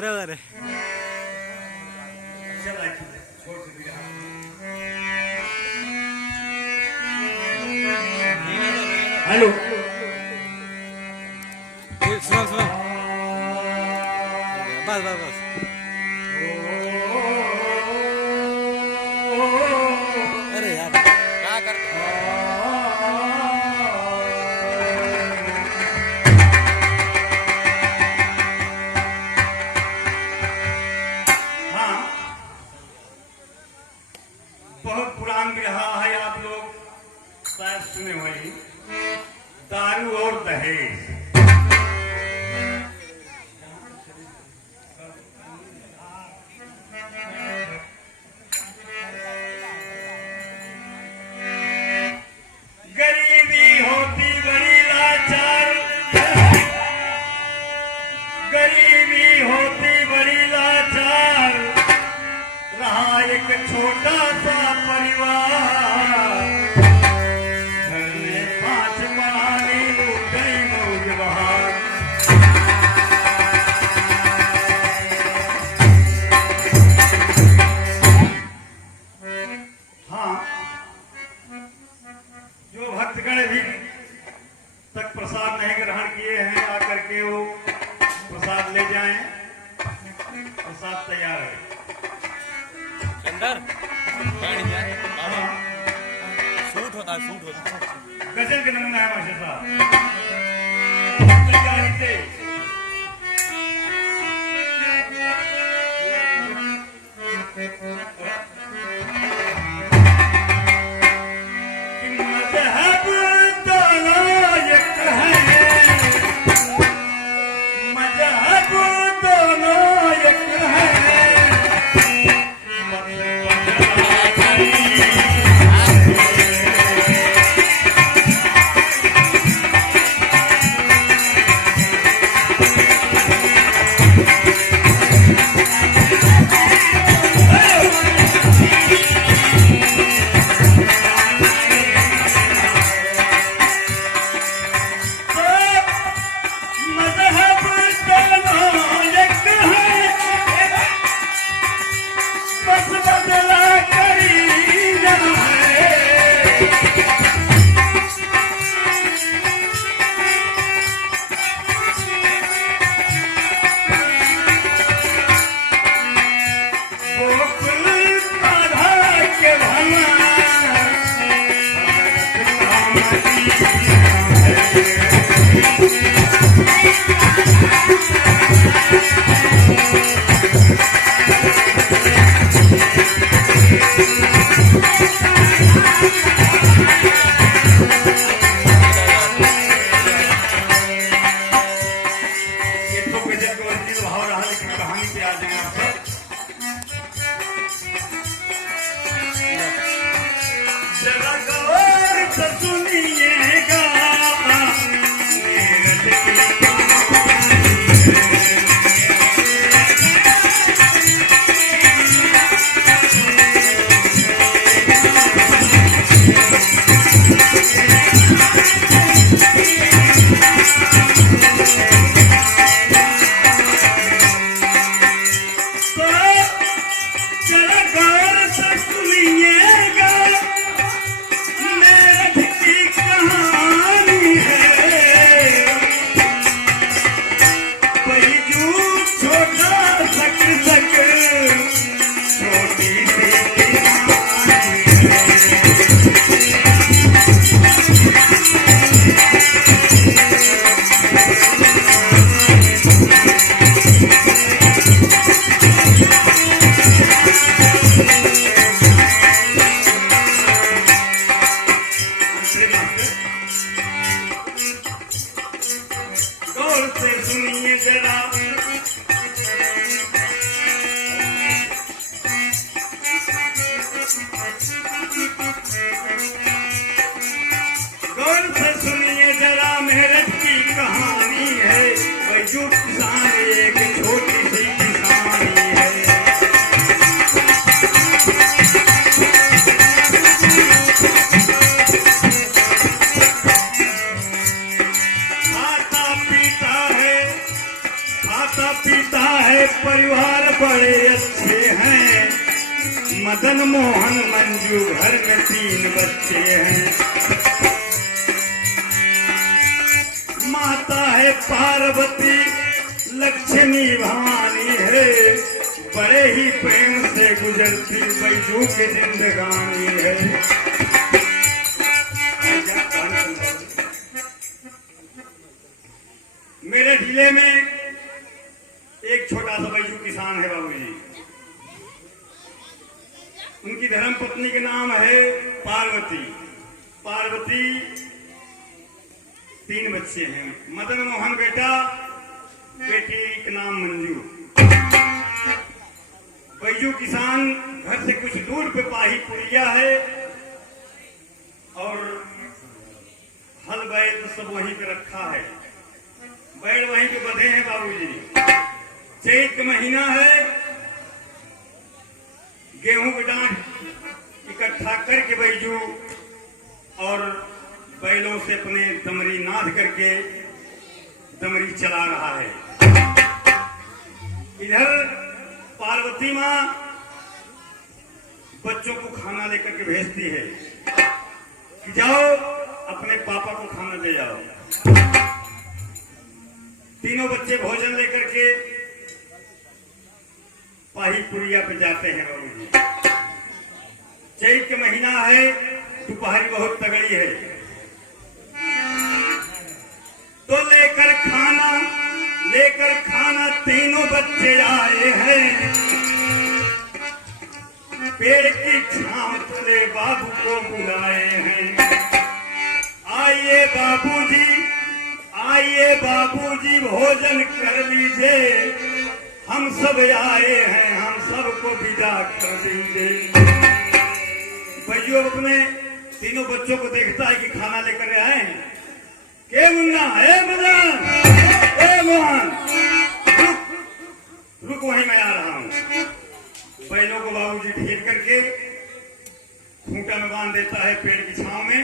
बरोबर आहे. हॅलो सुना सुना बस बस बस. अरे यार काय करतो. हाँ, बहुत पुरान रहा है, आप लोग शायद सुने हुए, दारू और दहेज. गरीबी होती बड़ी लाचार, गरीबी होती बड़ी लाचार, रहा एक छोटा सा परिवार, घर में 5 माली लूट गई मौज बहार. हाँ, जो भक्तगण भी तक प्रसाद नहीं ग्रहण किए हैं आकर के वो प्रसाद ले जाएं. प्रसाद तैयार है. अंदर सूट होता गजल के नमूना है मास्टर साहब. तैयारी से कि मजहब दोनों एक है, मजहब दोनों एक है, मत बदला करी. मजहब दोनों एक है, बस बदला करी है. गोकुल राधा के भला ये तो गजल के वर्जित भाव रहा, लेकिन कहानी पे आ जाए आप सब. जरा गौर से सुनिएगा, मेरठ की परिवार बड़े अच्छे हैं, मदन मोहन मंजू घर में 3 बच्चे हैं। माता है पार्वती, लक्ष्मी भवानी है, बड़े ही प्रेम से गुजरती बैजू की जिंदगानी है। मेरे जिले में एक छोटा सा बैजू किसान है बाबूजी। उनकी धर्म पत्नी का नाम है पार्वती। पार्वती 3 बच्चे हैं, मदन मोहन बेटा, बेटी का नाम मंजू। बैजू किसान घर से कुछ दूर पे पाही पुरिया है और हल बैल सब वहीं पे रखा है, बैल वहीं पे बंधे हैं बाबूजी। चैत का महीना है, गेहूं की डांठ इकट्ठा करके बैजू और बैलों से अपने दमरी नाद करके दमरी चला रहा है। इधर पार्वती माँ बच्चों को खाना लेकर के भेजती है कि जाओ अपने पापा को खाना दे जाओ। तीनों बच्चे भोजन लेकर के पाही पुरिया पे जाते हैं बाबूजी। चैत का महीना है, दोपहर बहुत तगड़ी है, तो लेकर खाना तीनों बच्चे आए हैं। पेड़ की छांव तले बाबू को बुलाए हैं। आइए बाबूजी भोजन कर लीजिए, हम सब आए हैं, हम सबको विदा कर दीजिए। बैजू अपने तीनों बच्चों को देखता है कि खाना लेकर आए हैं। के मुन्ना, ए मदन, ए मोहन, रुक वहीं मैं आ रहा हूं। बैलों को बाबूजी ढील करके खूंटा में बांध देता है पेड़ की छांव में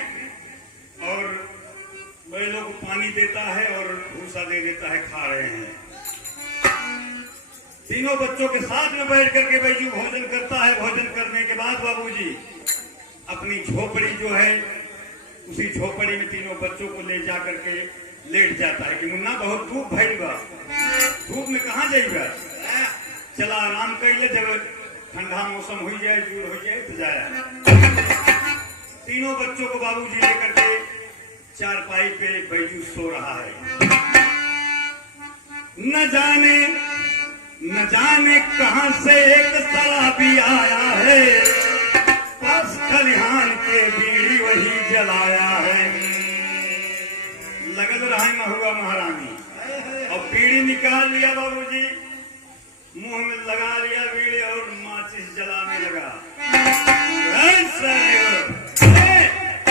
और बैलों को पानी देता है और भूसा दे देता है, खा रहे हैं। तीनों बच्चों के साथ में बैठ करके बैजू भोजन करता है। भोजन करने के बाद बाबूजी अपनी झोपड़ी जो है, उसी झोपड़ी में तीनों बच्चों को ले जा करके लेट जाता है कि मुन्ना बहुत धूप भइल बा, धूप में कहाँ जाइबा, चला आराम कर ले, जब ठंडा मौसम हो जाए, दूर हो जाए तो जाए। तीनों बच्चों को बाबूजी लेकर के चारपाई पे बैजू सो रहा है। न जाने कहां से एक शराबी आया है, पास खलिहान के बीड़ी वही जलाया है। लगल रहा हुआ महारानी और बीड़ी निकाल लिया बाबूजी, मुंह में लगा लिया बीड़ी और माचिस जलाने लगा।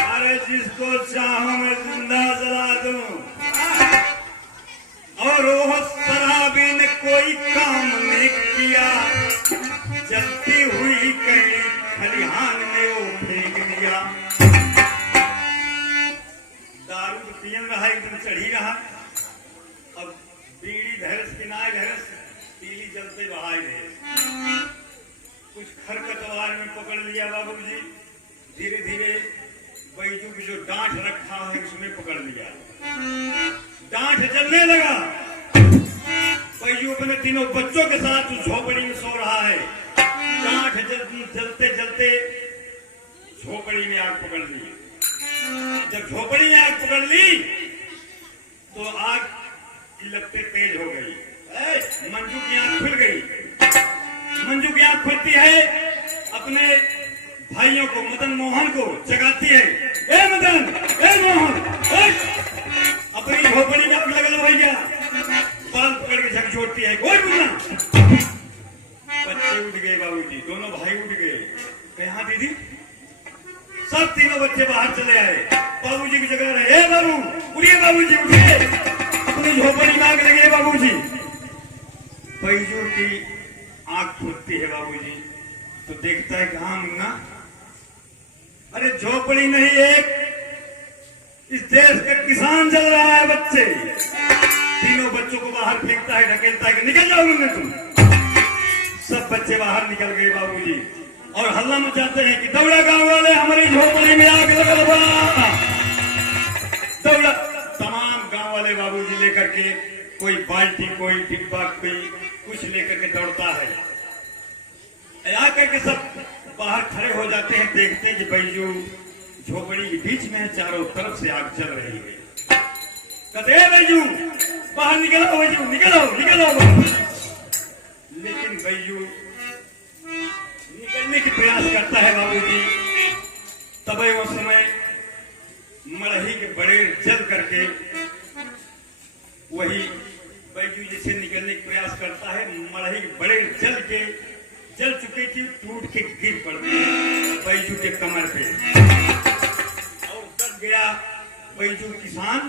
अरे जिसको चाहूं मैं जिंदा जला दूं, और वो शराबी ने कोई काम नहीं किया, जलती हुई कहीं खलिहान में वो फेंक दिया। दारू तो पियन रहा, एकदम चढ़ी रहा, अब बीड़ी धरस किनाए धरस, तीली जलते बहाई रहे। कुछ खरकतवार में पकड़ लिया बाबूजी, धीरे धीरे बैजू की जो डांठ रखा है उसमें पकड़ लिया, डांठ जलने लगा। बैजू अपने तीनों बच्चों के साथ उस झोपड़ी में सो रहा है। डांठ जलते जलते झोपड़ी में आग पकड़ ली। जब झोपड़ी में आग पकड़ ली तो आग की लपटें तेज हो गई। मंजू की आंख खुल गई। मंजू की आंख खुलती है, अपने भाइयों को, मदन मोहन को जगाती है। ए मदन, ए मोहन, अपनी झोपड़ी में आग लगल भैया, बाल पकड़ के झकझोरती है, कोई बोलना। बच्चे उठ गए बाबूजी, दोनों भाई उठ गए। कहा दीदी, सब तीनों बच्चे बाहर चले आए, बाबूजी की जगह रहे। ए बाबू, उठिए बाबूजी, उठिए, अपनी झोपड़ी में आग लगी है बाबूजी। बैजू की आंख खुलती है बाबूजी, तो देखता है कहां मुन्ना, अरे झोपड़ी नहीं, एक इस देश का किसान जल रहा है। बच्चे तीनों बच्चों को बाहर फेंकता है, ढकेलता है कि निकल जाओ मुन्ना तुम। सब बच्चे बाहर निकल गए बाबूजी और हल्ला मचाते हैं कि दौड़ा गांव वाले हमारी झोपड़ी में आग लगल बा। दौड़ा तमाम गांव वाले बाबूजी लेकर के कोई बाल्टी कोई डिब्बा कोई कुछ लेकर के दौड़ता है। आकर के सब बाहर खड़े हो जाते हैं, देखते हैं कि बैजू झोपड़ी के बीच में चारों तरफ से आग चल रही है। कहते हैं बैजू बाहर निकलो, बैजू निकलो निकलो। लेकिन बैजू निकलने की प्रयास करता है बाबूजी। तभी उस समय मड़ही के बड़े जल करके वही बैजू जैसे निकलने का प्रयास करता है, मड़ही के बड़े जल चुके थी, टूट के गिर पड़ती है बैजू के कमर पे और दब गया। बैजू किसान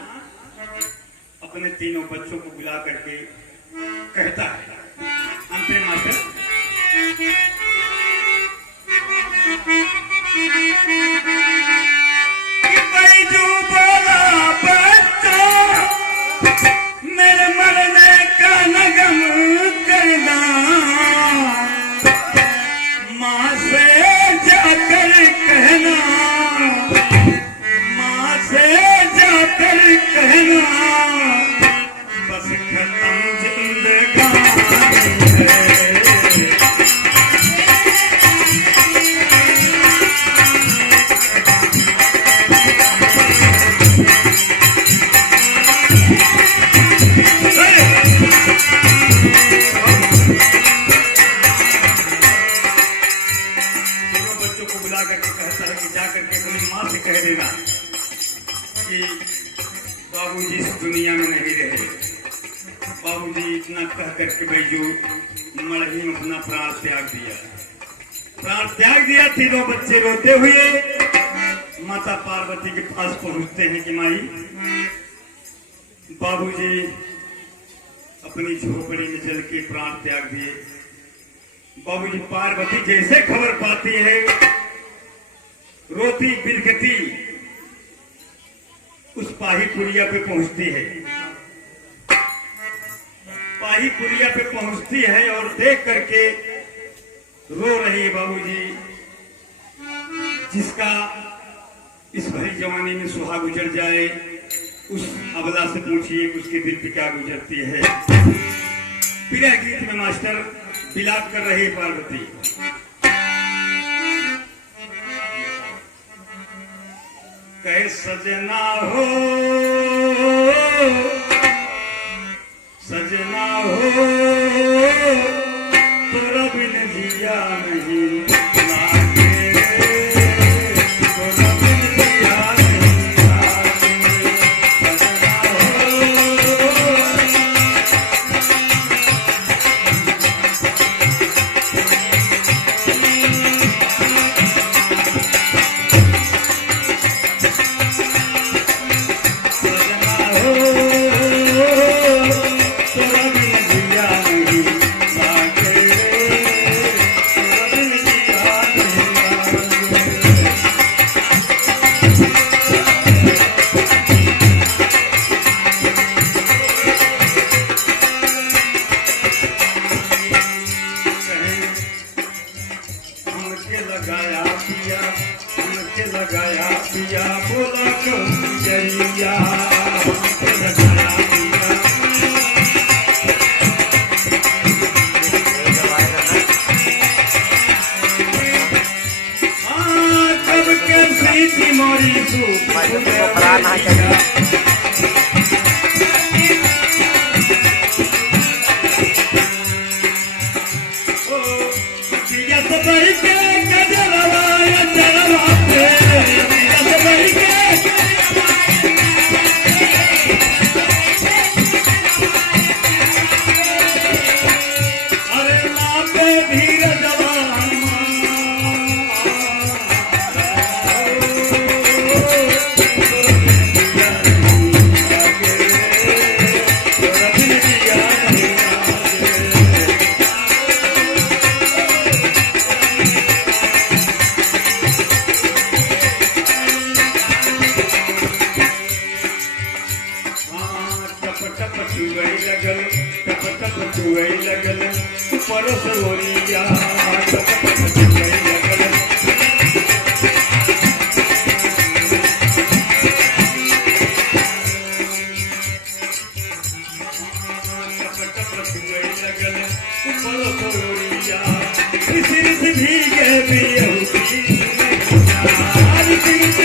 अपने तीनों बच्चों को बुला करके कहता है, अंतरे मास्टर बैजू बोला बच्चों मेरे मरने का न गम करना, माँ से जाकर कहना, माँ से जाकर कहना बस खत्म जिंदगानी है। कह देना कि बाबूजी इस दुनिया में नहीं रहे। बाबूजी इतना कह करके बैजू मड़ही में अपना प्राण त्याग दिया। तीनों बच्चे रोते हुए माता पार्वती के पास पहुंचते हैं कि माई बाबूजी अपनी झोपड़ी में जल के प्राण त्याग दिए। बाबूजी पार्वती जैसे खबर पाती है रोती बिलखती उस पाहीपुरिया पे पहुंचती है। पाहीपुरिया पे पहुंचती है और देख करके रो रही है बाबूजी, जिसका इस भरी जवानी में सुहाग गुजर जाए उस अबला से पूछिए कि उसके दिल पे क्या गुजरती है। विरह गीत में मास्टर विलाप कर रही पार्वती। कहे सजना हो सजना हो तोरा बिन जिया नहीं लागे, तोरा बिन जिया नहीं लागे, सजना हो। लगाया पिया बोला कौन जरिया लगाया पिया। कब कैसी थी मोरी लगल परस होरिया टप टप चुनरी लगल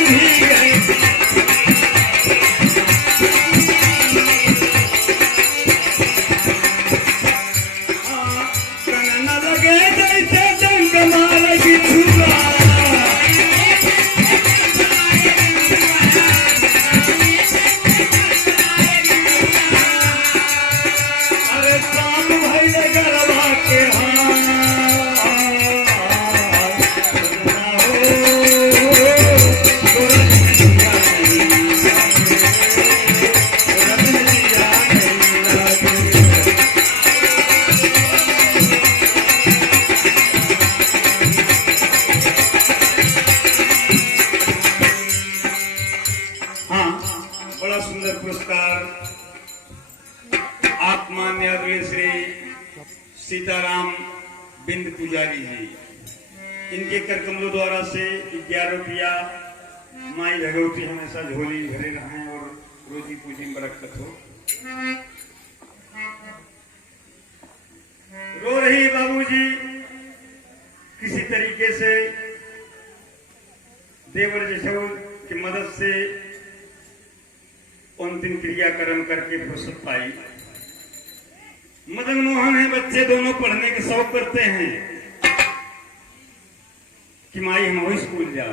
भीगे कनन लगे जैसे जंग माल की छुरा अरे काम भैल गरबा के बड़ा सुंदर पुरस्कार आत्मान्य अग्रणी श्री सीताराम बिंद पुजारी जी, इनके कर कमलों द्वारा से 11 रुपया माई भगवती हमेशा झोली भरे रहें और रोजी पूजी में बरकत हो। रो रही बाबूजी किसी तरीके से देवर जशोर की मदद से अंतिम क्रियाक्रम करके फुर्सत पाई। मदन मोहन है बच्चे दोनों पढ़ने के शौक करते हैं कि माई हम वही स्कूल जा